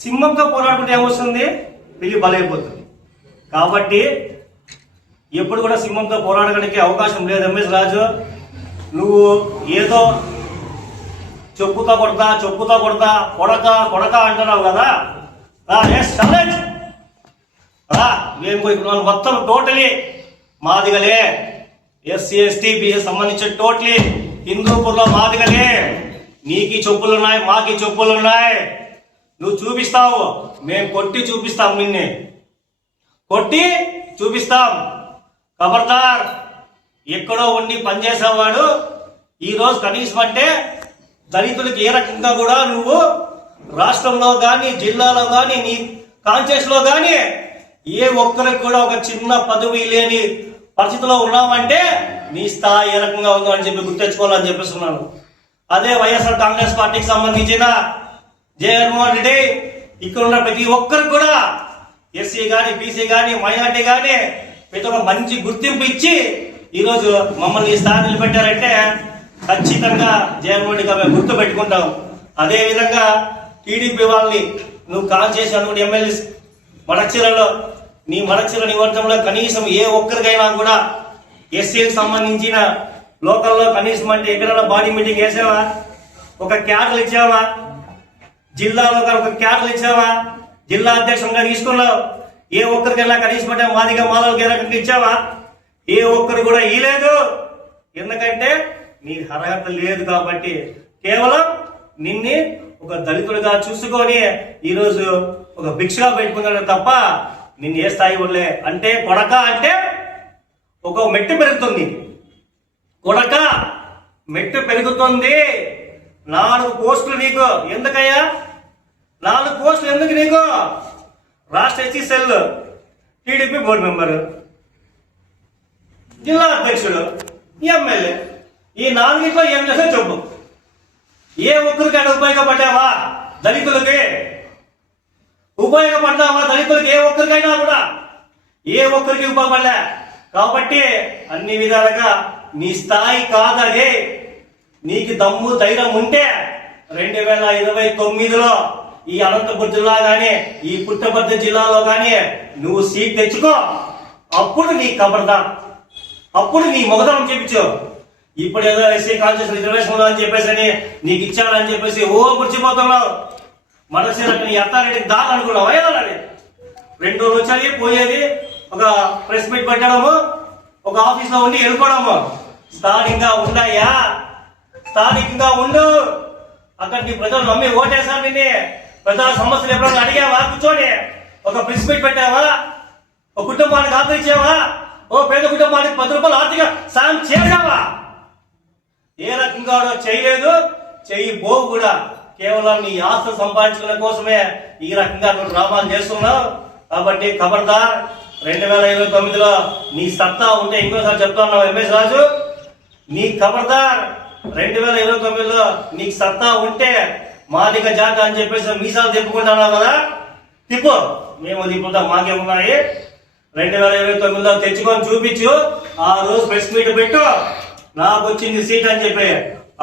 సింహంతో పోరాడుకుంటే ఏమొస్తుంది? పిల్లి బలైపోతుంది. కాబట్టి ఎప్పుడు కూడా సింహంతో పోరాడడానికి అవకాశం లేదు. ఎంఎస్ రాజు, నువ్వు ఏదో చెప్పుతో కొడతా కొడక అంటున్నావు కదా, మేము ఇక్కడ మొత్తం టోటలీ మాదిగలే, ఎస్సీ ఎస్టీ బీసీ సంబంధించిన టోటలీ హిందూపూర్లో మాదిగలే. నీకు చెప్పులున్నాయి, మాకి చెప్పులున్నాయి, నువ్వు చూపిస్తావు, మేము కొట్టి చూపిస్తాం, నిన్నే కొట్టి చూపిస్తాం. ఖబర్దార్, ఎక్కడో ఉండి పనిచేసేవాడు ఈరోజు కనీసం అంటే దళితులకు ఏ రకంగా కూడా నువ్వు రాష్ట్రంలో కానీ జిల్లాలో కానీ నీ కాన్షియస్ లో కానీ ఏ ఒక్కరికి కూడా ఒక చిన్న పదవి లేని పరిస్థితిలో ఉన్నామంటే నీ స్థాయి ఏ రకంగా ఉందో అని చెప్పి గుర్తించుకోవాలని చెప్పేస్తున్నాను. అదే వైఎస్ఆర్ కాంగ్రెస్ పార్టీకి సంబంధించిన జగన్మోహన్ రెడ్డి ఇక్కడ ఉన్న ప్రతి ఒక్కరికి కూడా ఎస్సీ కానీ బీసీ కానీ మైనార్టీ కానీ ప్రతి ఒక్క మంచి గుర్తింపు ఇచ్చి ఈరోజు మమ్మల్ని ఈ స్థాయి నిలబెట్టారంటే ఖచ్చితంగా జగన్మోహన్ రెడ్డిగా మేము గుర్తు పెట్టుకుంటాం. అదేవిధంగా టీడీపీ వాళ్ళని నువ్వు కాల్ చేసి అనుకుంటే ఎమ్మెల్యే మడచీరలో నీ మడచీర నివర్తంలో కనీసం ఏ ఒక్కరికైనా కూడా ఎస్సీకి సంబంధించిన లోకల్లో కనీసం అంటే ఎక్కడైనా బాడీ మీటింగ్ వేసావా? ఒక క్యాడర్లు ఇచ్చావా? జిల్లాలో ఒక క్యాడర్లు ఇచ్చావా? జిల్లా అధ్యక్షులుగా తీసుకున్నావు. ఏ ఒక్కరికైనా కనీసం అంటే మాదిగా మాలకి ఏ రకంగా ఇచ్చావా? ఏ ఒక్కరు కూడా ఇయ్యలేదు. ఎందుకంటే నీ అర్హత లేదు కాబట్టి కేవలం నిన్ను ఒక దళితుడిగా చూసుకొని ఈరోజు ఒక భిక్షగా పెట్టుకున్నాడు తప్ప నిన్ను ఏ స్థాయి వల్లే అంటే కొడక అంటే ఒక మెట్టు పెరుగుతుంది. కొడక మెట్టు పెరుగుతుంది. 4 పోస్టులు నీకు ఎందుకయ్యా? 4 పోస్టులు ఎందుకు నీకు? రాష్ట్ర SC cell TDP board member, జిల్లా అధ్యక్షుడు, ఎమ్మెల్యే, ఈ 4 ఏం చేసా చెప్పు. ఏ ఒక్కరికైనా ఉపయోగపడ్డావా? దళితులకి ఉపయోగపడ్డావా? దళితులకి ఏ ఒక్కరికైనా కూడా ఏ ఒక్కరికి ఉపయోగపడలే. కాబట్టి అన్ని విధాలుగా నీ స్థాయి కాదదే. నీకు దమ్ము ధైర్యం ఉంటే 2029లో ఈ అనంతపురం జిల్లా గానీ ఈ పుట్టపర్తి జిల్లాలో గానీ నువ్వు సీట్ తెచ్చుకో. అప్పుడు నీ కబర్దా, అప్పుడు నీ మొగదనం చెప్పించు. ఇప్పుడు ఏదో ఎస్సీ కాన్షియస్ రిజర్వేషన్ అని చెప్పేసి నీకు ఇచ్చారని చెప్పేసి ఓ గుర్చిపోతున్నావు. మనసి నీ అత్తారెడ్డికి దాకా అనుకున్నావు. అయ్యాలని 2 రోజులు వచ్చేది పోయేది, ఒక ప్రెస్ మీట్ పెట్టడము, ఒక ఆఫీస్ లో ఉండి వెళ్ళిపోవడము. స్థానికంగా ఉండయా, స్థానికంగా ఉండు. అక్కడ నీ ప్రజలు నమ్మి ఓటేసారు. నిన్నే ప్రజల సమస్యలు ఎప్పుడైనా అడిగావా? కూర్చొని ఒక ప్రెస్ మీట్ పెట్టావా? ఒక కుటుంబానికి ఆదరించావా? ఓ పేద కుటుంబానికి 10 రూపాయలు ఆర్థిక సాయం చేసావా? ఏ రకంగా చేయలేదు, చెయ్యి బోవు కూడా. కేవలం నీ ఆస్తులు సంపాదించుకునే కోసమే ఈ రకంగా నువ్వు డ్రామాలు చేస్తున్నావు. కాబట్టి ఖబర్దార్, 2029లో నీ సత్తా ఉంటే, ఇంకోసారి చెప్తున్నావు ఎంఎస్ రాజు, నీ ఖబర్దార్ 2029లో నీకు సత్తా ఉంటే మాదిగ జాత అని చెప్పేసి మీసాలు తిప్పుకుంటున్నావు కదా, తిప్పు, మేము తిప్పుతాం, మాకేమున్నాయి. 2029లో తెచ్చుకొని చూపించు, ఆ రోజు ప్రెస్ మీట్ పెట్టు, నాకు వచ్చింది సీట్ అని చెప్పి,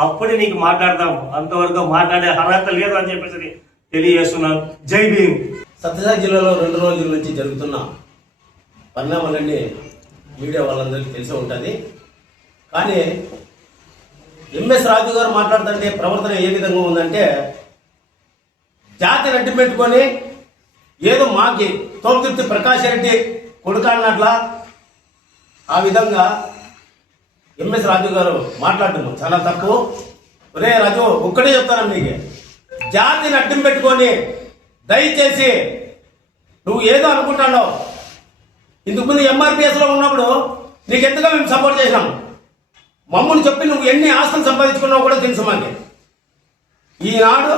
అప్పుడు నీకు మాట్లాడతాం. అంతవరకు మాట్లాడే అర్హత లేదు అని చెప్పేసి తెలియజేస్తున్నాను. జై భీమ్. సత్యసాయి జిల్లాలో 2 రోజుల నుంచి జరుగుతున్న పరిణామాలన్నీ మీడియా వాళ్ళందరికీ తెలిసి ఉంటుంది. కానీ ఎంఎస్ రాజు గారు మాట్లాడుతుంటే ప్రవర్తన ఏ విధంగా ఉందంటే, జాతిని అడ్డు పెట్టుకొని ఏదో మాకి తోపుదుర్తి ప్రకాష్ రెడ్డి కొడుకు అన్నట్ల ఆ విధంగా ఎంఎస్ రాజు గారు మాట్లాడుతున్నాం చాలా తప్పు. ఒరే రాజు, ఒక్కటే చెప్తాను నీకు, జాతిని అడ్డం పెట్టుకొని దయచేసి నువ్వు ఏదో అనుకుంటున్నావు. ఇంతకుముందు ఎంఆర్పిఎస్లో ఉన్నప్పుడు నీకు ఎంతగా మేము సపోర్ట్ చేసినాం. మమ్మల్ని చెప్పి నువ్వు ఎన్ని ఆస్తులు సంపాదించుకున్నావు కూడా తెలుసు మాకు. ఈనాడు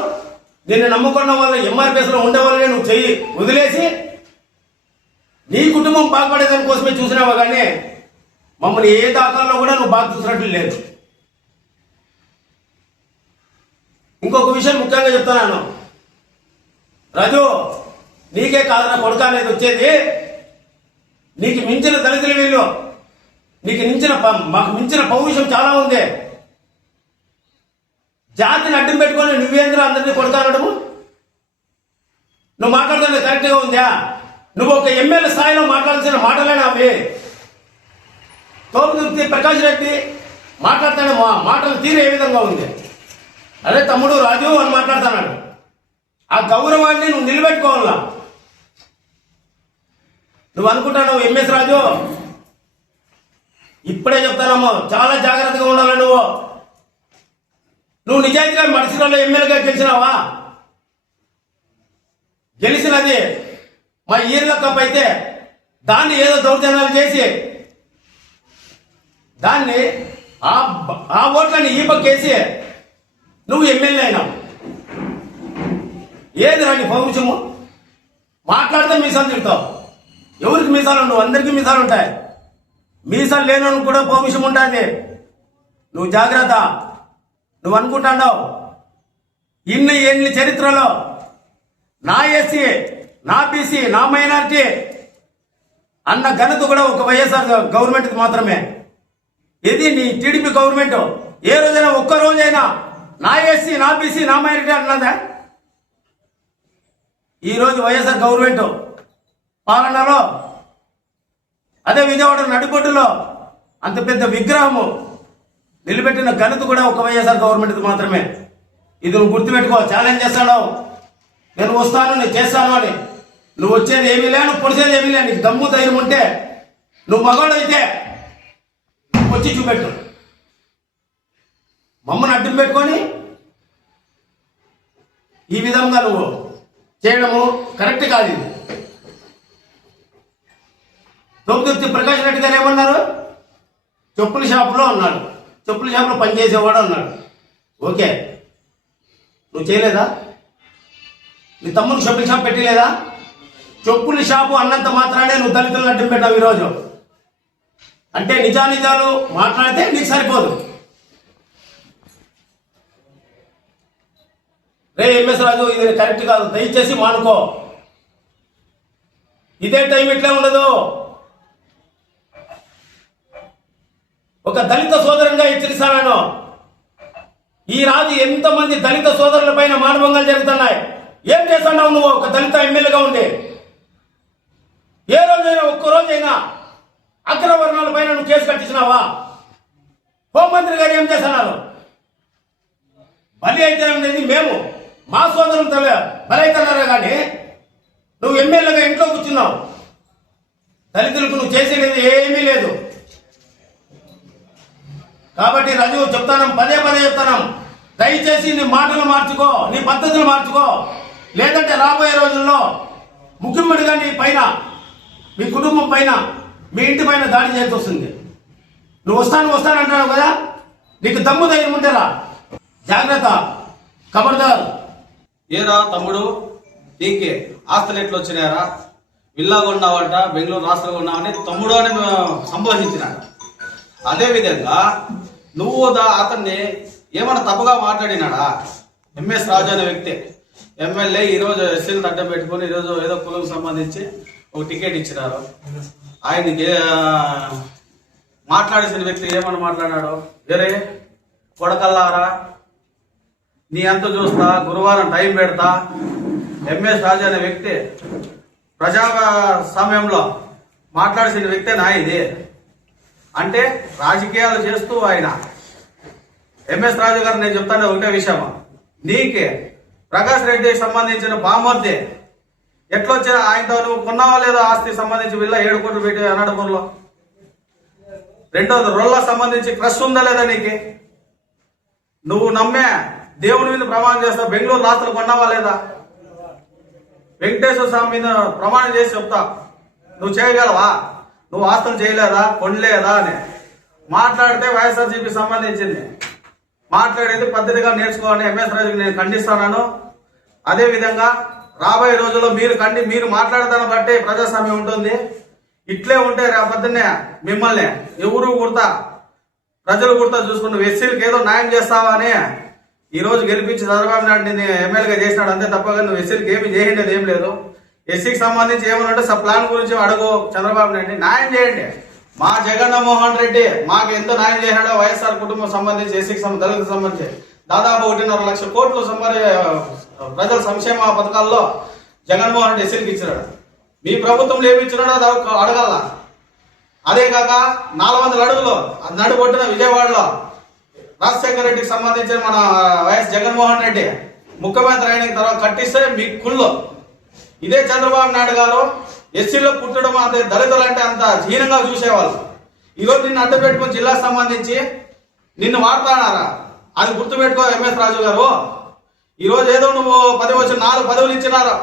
నిన్ను నమ్ముకున్న వాళ్ళ ఎంఆర్పిఎస్లో ఉండే వాళ్ళని నువ్వు చెయ్యి వదిలేసి నీ కుటుంబం బాగుపడేదాని కోసమే చూసినావా, కానీ మమ్మల్ని ఏ దాఖల్లో కూడా నువ్వు బాగా చూసినట్లు లేదు. ఇంకొక విషయం ముఖ్యంగా చెప్తున్నాను రాజు, నీకే కాదన్న కొడుక అనేది వచ్చేది. నీకు మించిన దళితుల వీళ్ళు, మాకు మించిన పౌరుషం చాలా ఉంది. జాతిని అడ్డం పెట్టుకొని నువ్వేంద్ర అందరినీ కొడుక అనడము? నువ్వు మాట్లాడుతున్నది కరెక్ట్గా ఉందా? నువ్వు ఒక ఎమ్మెల్యే స్థాయిలో మాట్లాడాల్సిన మాటలేనా అవి? తోపుదుర్తి ప్రకాష్ రెడ్డి మాట్లాడుతాడు, మాటలు తీరు ఏ విధంగా ఉంది? అరే తమ్ముడు రాజు అని మాట్లాడుతున్నాడు. ఆ గౌరవాన్ని నువ్వు నిలబెట్టుకోవాలా. నువ్వు అనుకుంటున్నావు ఎంఎస్ రాజు, ఇప్పుడే చెప్తానమ్మో, చాలా జాగ్రత్తగా ఉండాలి. నువ్వు నిజాయితీగా మడిసిలో ఎమ్మెల్యేగా గెలిచినావా? గెలిచినది మా ఈర్ల కప్ అయితే దాన్ని ఏదో దౌర్జన్యాలు చేసి దాన్ని ఆ ఓట్లని ఈ పక్కేసి నువ్వు ఎమ్మెల్యే అయినావు. ఏది రాని పౌరుషము? మాట్లాడితే మీసాలు తిడతావు. ఎవరికి మీసాలు ఉండవు? అందరికీ మీసాలు ఉంటాయి. మీసాలు లేని కూడా పౌరుషం ఉంటుంది. నువ్వు జాగ్రత్త. నువ్వు అనుకుంటున్నావు ఇన్ని ఏళ్ళ చరిత్రలో నా ఎస్సీ, నా బీసీ, నా మైనారిటీ అన్న ఘనత కూడా ఒక వైఎస్ఆర్ గవర్నమెంట్కి మాత్రమే. ఇది నీ టీడీపీ గవర్నమెంట్ ఏ రోజైనా ఒక్క రోజైనా నా ఎస్సీ, నా బీసీ, నా మైనారిటీ అన్నదా? ఈరోజు వైఎస్ఆర్ గవర్నమెంట్ పాలనలో, అదే విజయవాడ నడిబొడ్డులో అంత పెద్ద విగ్రహము నిలబెట్టిన ఘనత కూడా ఒక వైఎస్ఆర్ గవర్నమెంట్ మాత్రమే. ఇది నువ్వు గుర్తుపెట్టుకో. ఛాలెంజ్ చేస్తాడు, నేను వస్తాను, నేను చేస్తాను అని. నువ్వు వచ్చేది ఏమీ లే, నువ్వు పొడిచేది ఏమీ లే. నీకు దమ్ము ధైర్యం ఉంటే, నువ్వు మగాడు అయితే వచ్చి చూపెట్టు. మమ్మల్ని అడ్డం పెట్టుకొని ఈ విధంగా నువ్వు చేయడము కరెక్ట్ కాదు. ఇది తోపుదుర్తి ప్రకాష్ రెడ్డి గారు ఏమన్నారు? చెప్పుల షాపులో ఉన్నాడు, చెప్పుల షాపులో పనిచేసేవాడు అన్నాడు. ఓకే, నువ్వు చేయలేదా? నీ తమ్ముడు చెప్పుల షాప్ పెట్టలేదా? చెప్పుల షాపు అన్నంత మాత్రానే నువ్వు దళితులను అడ్డం పెట్టావు ఈరోజు. అంటే నిజానిజాలు మాట్లాడితే నీకు సరిపోదు. రే ఎంఎస్ రాజు, ఇది కరెక్ట్ కాదు, దయచేసి మానుకో. ఇదే టైం ఇట్లా ఉండదు. ఒక దళిత సోదరునిగా హెచ్చరిస్తాను. ఈ రాజు ఎంతమంది దళిత సోదరుల పైన మానభంగాలు జరుగుతున్నాయి. ఏం చేస్తున్నావు నువ్వు ఒక దళిత ఎమ్మెల్యేగా ఉండి? ఏ రోజైనా ఒక్క రోజైనా అగ్రవర్ణాల పైన నువ్వు కేసు కట్టించినావా? హోంమంత్రి గారు ఏం చేస్తున్నారు? బలి అయితే అనేది మేము, మా సోదరులు బలి అవుతున్నారా? కానీ నువ్వు ఎమ్మెల్యేగా ఇంట్లో కూర్చున్నావు. దళితులకు నువ్వు చేసేది ఏమీ లేదు. కాబట్టి రాజు చెప్తాను, పదే పదే చెప్తాను, దయచేసి నీ మాటలు మార్చుకో, నీ పద్ధతులు మార్చుకో. లేదంటే రాబోయే రోజుల్లో ముఖ్యమంత్రిగా నీ పైన, మీ కుటుంబం పైన, మీ ఇంటి పైన దాడి చేసి వస్తుంది. నువ్వు వస్తానంటున్నావు కదా, నీకు దమ్ము ధైర్యం ఉంటేరా? జాగ్రత్త, ఖబర్దార్. ఏరా తమ్ముడు నీకే ఆస్తులు ఎట్లు వచ్చినాయరా, విల్లా కొన్నావంట, బెంగళూరు రాష్ట్రంలో ఉన్నావని తమ్ముడు అని సంబోధించినాడు. అదేవిధంగా నువ్వు అతన్ని ఏమన్నా తప్పుగా మాట్లాడినాడా? ఎంఎస్ రాజు అనే వ్యక్తి ఎమ్మెల్యే ఈరోజు ఎస్సీలను అడ్డం పెట్టుకుని ఈరోజు ఏదో కులం సంబంధించి ఒక టికెట్ ఇచ్చినారు. ఆయన మాట్లాడేసిన వ్యక్తి ఏమని మాట్లాడాడు? వేరే కొడకల్లారా, నీ అంత చూస్తా, గురువారం టైం పెడతా. ఎంఎస్ రాజు అనే వ్యక్తి ప్రజాస్వామ్యంలో మాట్లాడాల్సిన వ్యక్తే నా ఇది అంటే రాజకీయాలు చేస్తూ ఆయన ఎంఎస్ రాజు గారు నేను చెప్తాను ఒకటే విషయం, నీకే ప్రకాష్ రెడ్డికి సంబంధించిన బామర్ది ఎట్లొచ్చా ఆయనతో నువ్వు కొన్నావా లేదా ఆస్తి సంబంధించి వీళ్ళ 7 కోట్లు పెట్టి అనాడపూర్లో. రెండోది రొల్లా సంబంధించి క్రష్ ఉందా లేదా నీకు? నువ్వు నమ్మే దేవుని మీద ప్రమాణం చేస్తావు, బెంగళూరు రాష్ట్రాలు కొన్నావా లేదా? వెంకటేశ్వర స్వామి మీద ప్రమాణం చేసి చెప్తా, నువ్వు చేయగలవా? నువ్వు ఆస్తులు చేయలేదా, కొనలేదా అని మాట్లాడితే వైఎస్ఆర్సీపీ సంబంధించింది మాట్లాడేది పద్ధతిగా నేర్చుకోవాలని ఎంఎస్ రాజుకి నేను ఖండిస్తున్నాను. అదే విధంగా రాబోయే రోజుల్లో మీరు మాట్లాడదాన్ని బట్టి ప్రజాస్వామ్యం ఉంటుంది. ఇట్లే ఉంటే రేపొద్దున్నే మిమ్మల్ని ఎవరు గుర్తా ప్రజలు గుర్తా చూసుకుంటూ ఎస్సీలకు ఏదో న్యాయం చేస్తావా అని ఈ రోజు గెలిపించి చంద్రబాబు నాయుడు ఎమ్మెల్యేగా చేసినాడు అంతే తప్పగా నువ్వు ఎస్సీలకు ఏమి చేయండి ఏం లేదు. ఎస్సీకి సంబంధించి ఏమన్నా సబ్ ప్లాన్ గురించి అడుగు చంద్రబాబు నాయుడిని, న్యాయం చేయండి. మా జగన్మోహన్ రెడ్డి మాకు ఎంత న్యాయం చేసినాడో వైఎస్ఆర్ కుటుంబం సంబంధించి ఎస్సీకి దళితులకు సంబంధించి దాదాపు 1.5 లక్షల కోట్లు ప్రజల సంక్షేమ పథకాల్లో జగన్మోహన్ రెడ్డి ఎస్సీలకు ఇచ్చినాడు. మీ ప్రభుత్వంలో ఏమి ఇచ్చినాడో అది అడగాల. అదే కాక 400 అడుగులు నడుబొట్టిన విజయవాడలో రాజశేఖర రెడ్డికి సంబంధించిన మన వైఎస్ జగన్మోహన్ రెడ్డి ముఖ్యమంత్రి అయిన తర్వాత కట్టిస్తే మీ కుళ్ళు. ఇదే చంద్రబాబు నాయుడు గారు ఎస్సీలో పుట్టడం అంతే దళితులు అంటే అంత హీనంగా చూసేవాళ్ళు. ఈరోజు నిన్ను అడ్డు పెట్టుకుని జిల్లాకు సంబంధించి నిన్ను వాడతానారా? అది గుర్తుపెట్టుకో ఎంఎస్ రాజు గారు. ఈరోజు ఏదో నువ్వు 10 వచ్చి 4 పదవులు ఇచ్చినారు,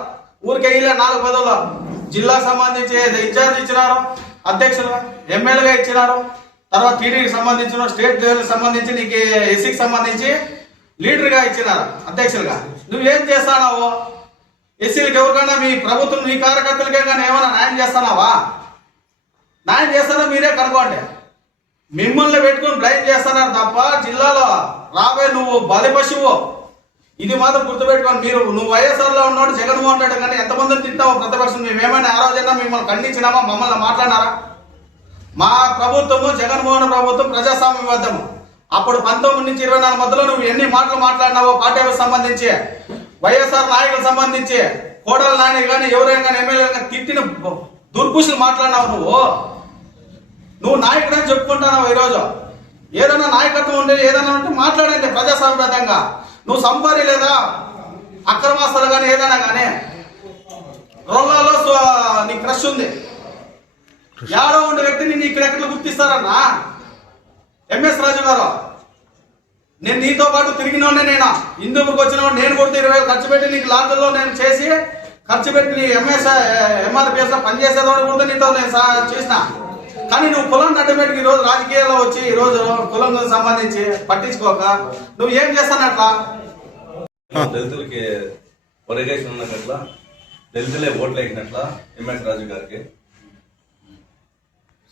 ఊరికే ఇలా 4 పదవులు జిల్లాకు సంబంధించి ఇన్ఛార్జ్ ఇచ్చినారు, అధ్యక్షులు ఎమ్మెల్యేగా ఇచ్చినారు, తర్వాత టీడీకి సంబంధించిన స్టేట్ లెవెల్కి సంబంధించి నీకు ఎస్సీకి సంబంధించి లీడర్గా ఇచ్చినారు, అధ్యక్షులుగా. నువ్వేం చేస్తానావు? ఎస్సీలకు ఎవరికైనా మీ ప్రభుత్వం మీ కార్యకర్తలకే కానీ ఏమైనా న్యాయం చేస్తున్నావా? న్యాయం చేస్తానో మీరే కనుక్కోండి. మిమ్మల్ని పెట్టుకుని బ్లైమ్ చేస్తున్నారు తప్ప జిల్లాలో రాబోయే నువ్వు బలి పశువు. ఇది మాత్రం గుర్తుపెట్టుకోండి. నువ్వు వైఎస్ఆర్లో ఉన్నాడు జగన్మోహన్ రెడ్డి కానీ ఎంతమందిని తింటావు ప్రతిపక్షం? మేమేమైనా ఆ రోజైనా మిమ్మల్ని ఖండించినామా? మమ్మల్ని మాట్లాడినారా? మా ప్రభుత్వము జగన్మోహన్ ప్రభుత్వం ప్రజాస్వామ్యబద్ధము. అప్పుడు 19 నుంచి 24 మధ్యలో నువ్వు ఎన్ని మాటలు మాట్లాడినావో పార్టీలకు సంబంధించి, వైఎస్ఆర్ నాయకులకు సంబంధించి, కోడల నాని కానీ ఎవరైనా కానీ ఎమ్మెల్యే తిట్టిన దుర్భూషలు మాట్లాడినావు. నువ్వు నాయకుడు అని చెప్పుకుంటున్నావు. ఈరోజు ఏదైనా నాయకత్వం ఉండే ఏదైనా ఉంటే మాట్లాడండి ప్రజాస్వామ్యబద్ధంగా. నువ్వు సంపాది లేదా అక్రమాస్తులు కానీ ఏదైనా కానీ రోగాల్లో నీ క్రష్ ఉంది. యాడో ఉండే వ్యక్తిని నీ ఇక్కడెక్కడ గుర్తిస్తారన్నా? ఎంఎస్ రాజు గారు, నేను నీతో పాటు తిరిగినోడే. నేను హిందూపురికి వచ్చిన నేను కూడా 20,000 ఖర్చు పెట్టి నీకు లాంఛల్లో నేను చేసి ఖర్చు పెట్టి నీ ఎంఆర్పిఎస్ లో పనిచేసేదని కూడా నీతో నేను చేసిన. కానీ నువ్వు కులం అడ్డపెట్టి ఈ రోజు రాజకీయాల్లో వచ్చి ఈ రోజు కులం సంబంధించి పట్టించుకోక నువ్వు ఏం చేస్తానట్లా? దళితులకి ఒరిగేషన్ ఉన్నట్ల దళితులే ఓట్లు వేసినట్ల ఎంఎస్ రాజు గారికి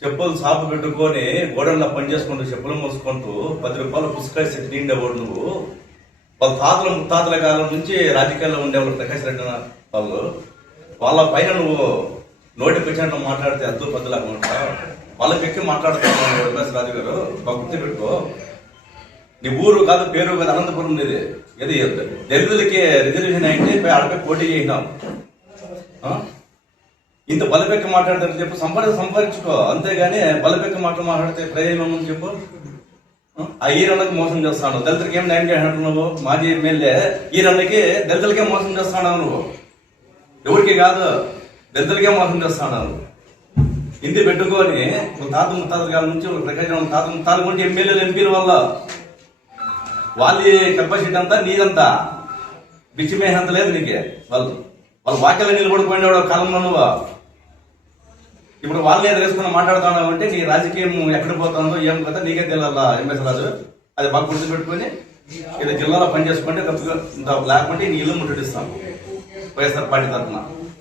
చెప్పులు సాపు పెట్టుకొని గోడల్లో పనిచేసుకుంటూ చెప్పులు మోసుకుంటూ 10 రూపాయలు పుస్తకాలు సెట్ నిండేవాడు నువ్వు. వాళ్ళ తాతల ముత్తాతల కాలం నుంచి రాజకీయాల్లో ఉండేవాళ్ళు ప్రకాష్ రెడ్డి వాళ్ళు. వాళ్ళ పైన నువ్వు నోటి పెట్టినట్టు మాట్లాడితే అద్దు పద్దులాగా వాళ్ళకి ఎక్కి మాట్లాడుతున్నావు ఎంఎస్ రాజు గారు. గుర్తు పెట్టుకో, నీ ఊరు కాదు పేరు కాదు అనంతపురం ఇది. ఏది దళితులకి రిజర్వేషన్ అయితే ఆడపై పోటీ చేసినాం. ఇంత బలపెక్క మాట్లాడతారు చెప్పు, సంపాదించుకో. అంతేగాని బలపెక్క మాట్లాడితే ప్రయోజనం అని చెప్పు. ఆ ఈరన్నకి మోసం చేస్తాను. దళితులకి ఏం న్యాయం చేసినట్టు నువ్వు మాజీ ఎమ్మెల్యే ఈరన్నకి దళితులకే మోసం చేస్తాను నువ్వు. ఎవరికి కాదు దళితులకే మోసం చేస్తాను. ఇంటి పెట్టుకొని తాత ముత్తాతల కాలం నుంచి ప్రకాశం తాత ముత్తాతల గురించి ఎమ్మెల్యేలు ఎంపీల వల్ల వాళ్ళ కెపాసిటీ అంతా నీదంతా బిచ్చిమేహంత లేదు నీకే. వాళ్ళ వాక్యాలు నిలబడిపోయినాడు కాలంలో నువ్వు. ఇప్పుడు వాళ్ళని వేసుకుని మాట్లాడుతున్నావు అంటే నీ రాజకీయం ఎక్కడ పోతుందో ఏం కదా నీకే తెలియాలా ఎంఎస్ రాజు. అది బాగా గుర్తుపెట్టుకొని ఇది జిల్లాలో పనిచేసుకుంటే లేకుంటే నీ ఇల్లు ముట్టడిస్తాను వైఎస్ఆర్ పార్టీ తరఫున.